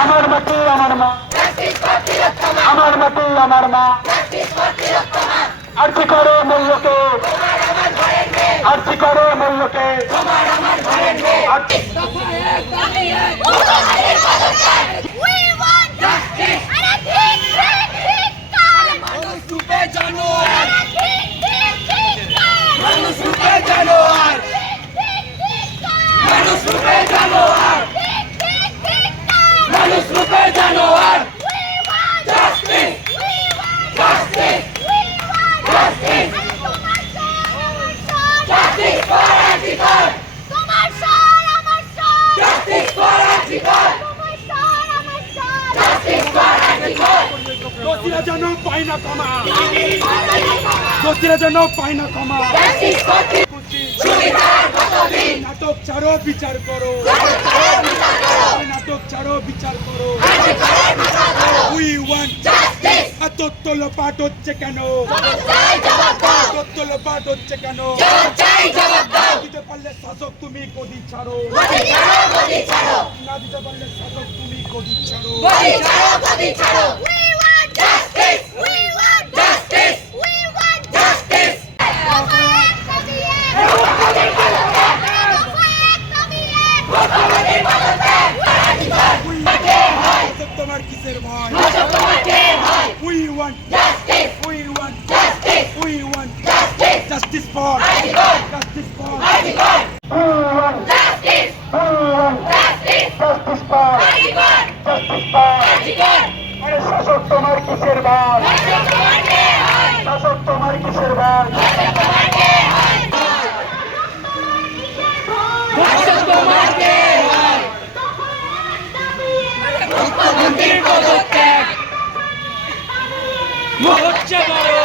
আমার মাটি আমার মা। আমার মাটি আমার মা। আর্জি করো মূল্যকে? আর্জি করো মূল্যকে? আর্জি দোষীরা যেন পায় না ক্ষমা দোষীরা যেন পায় না ক্ষমা নাটক ছাড়ো বিচার করো। নাটক ছাড়ো বিচার করো। উই ওয়ান তত্ত্বল পাঠ হচ্ছে কেন? তত্ত্বল পাঠ হচ্ছে কেন? দিতে পারলে শাসক তুমি গদি ছাড়ো। না দিতে পারলে শাসক তুমি গদি ছাড়ো। justice, boy. Macho Kumate, boy. We want justice. We want justice. We want justice. Justice, boy. I want justice, boy. I want justice. We want justice. Justice, boy. I want justice, boy. I want. আরে শাসক তোমার কিসের বাল শাসক তোমার কিসের বাল শাসক তোমার কে হয় মন্ত্রীর পদত্যাগ। মহোচ্চ বড়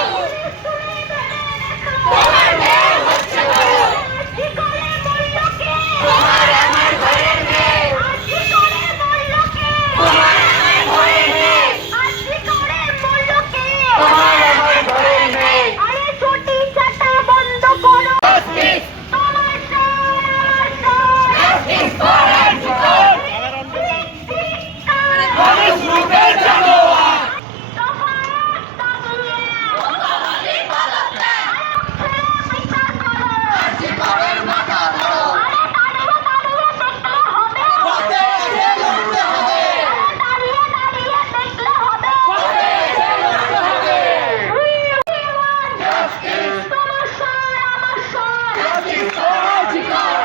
Estamos só, estamos só. Pode, pode, pode!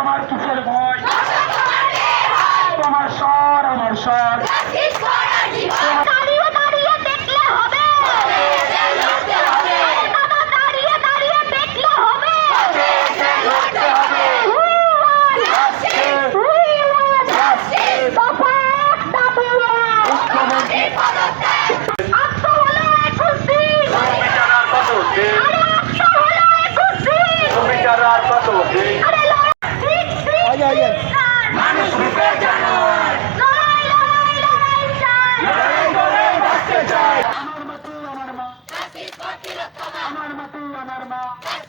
আমার কিসের ভয়? তোমার স্বর আমার স্বর। Panama.